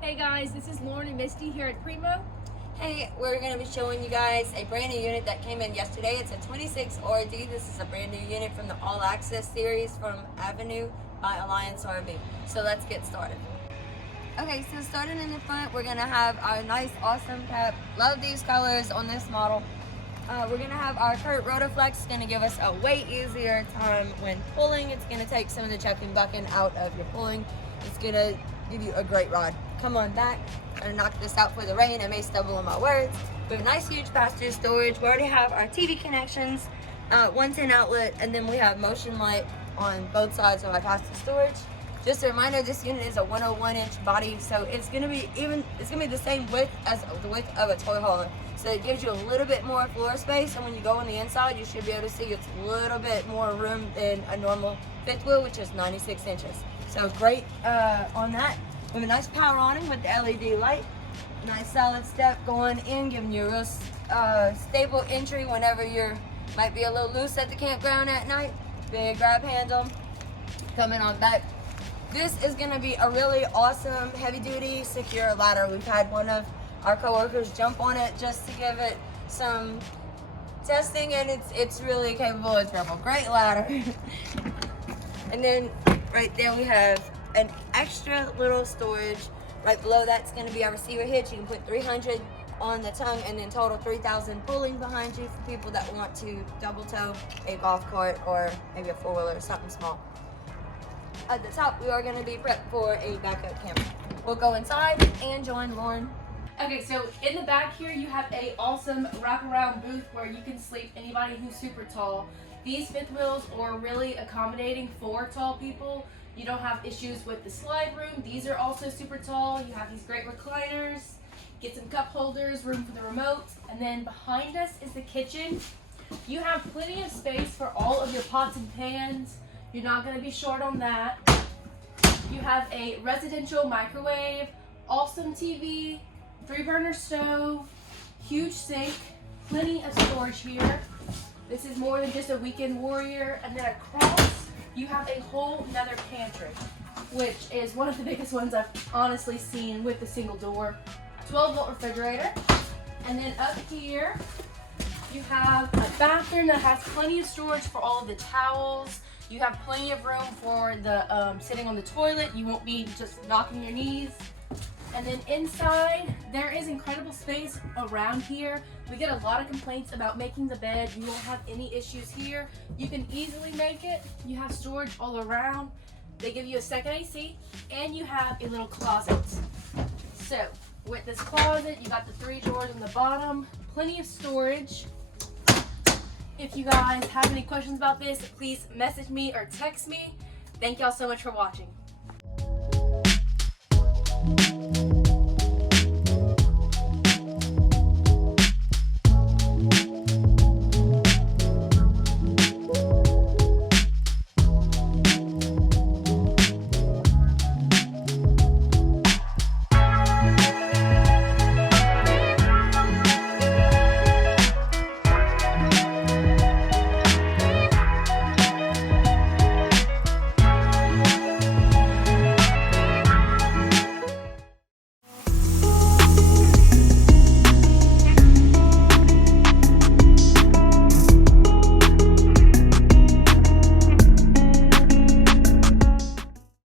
Hey guys, this is Lauren and Misty here at Primo. Hey, we're going to be showing you guys a brand new unit that came in yesterday. It's a 26 RD. This is a brand new unit from the All Access series from Avenue by Alliance RV. So let's get started. Okay, so starting in the front, we're going to have our nice, awesome cap. Love these colors on this model. We're going to have our Kurt Rotoflex. It's going to give us a way easier time when pulling. It's going to take some of the chucking bucking out of your pulling. It's going to give you a great ride. Come on back. I'm going to knock this out for the rain. I may stumble on my words. We have a nice huge passenger storage. We already have our TV connections, 110 outlet, and then we have motion light on both sides of our passenger storage. Just a reminder, this unit is a 101-inch body, so it's gonna be the same width as the width of a toy hauler. So it gives you a little bit more floor space, and when you go on the inside, you should be able to see it's a little bit more room than a normal fifth wheel, which is 96 inches. So great on that. We have a nice power awning with the LED light. Nice solid step going in, giving you a real stable entry whenever you might be a little loose at the campground at night. Big grab handle coming on back. This is going to be a really awesome heavy-duty secure ladder. We've had one of our coworkers jump on it just to give it some testing, and it's really capable. It's a great ladder. And then right there we have an extra little storage. Right below that's going to be our receiver hitch. You can put 300 on the tongue, and then total 3,000 pulling behind you for people that want to double tow a golf cart or maybe a four-wheeler or something small. At the top, we are going to be prepped for a backup camera. We'll go inside and join Lauren. Okay, so in the back here you have a awesome wraparound booth where you can sleep anybody who's super tall. These fifth wheels are really accommodating for tall people. You don't have issues with the slide room. These are also super tall. You have these great recliners, get some cup holders, room for the remote, and then behind us is the kitchen. You have plenty of space for all of your pots and pans. You're not going to be short on that. You have a residential microwave, awesome TV, 3-burner stove, huge sink, plenty of storage here. This is more than just a weekend warrior. And then across, you have a whole nother pantry, which is one of the biggest ones I've honestly seen with the single door. 12-volt refrigerator. And then up here, you have a bathroom that has plenty of storage for all of the towels. You have plenty of room for the sitting on the toilet. You won't be just knocking your knees. And then inside, there is incredible space around here. We get a lot of complaints about making the bed. You won't have any issues here. You can easily make it. You have storage all around. They give you a second AC, and you have a little closet. So with this closet, you got the 3 drawers on the bottom, plenty of storage. If you guys have any questions about this, please message me or text me. Thank y'all so much for watching.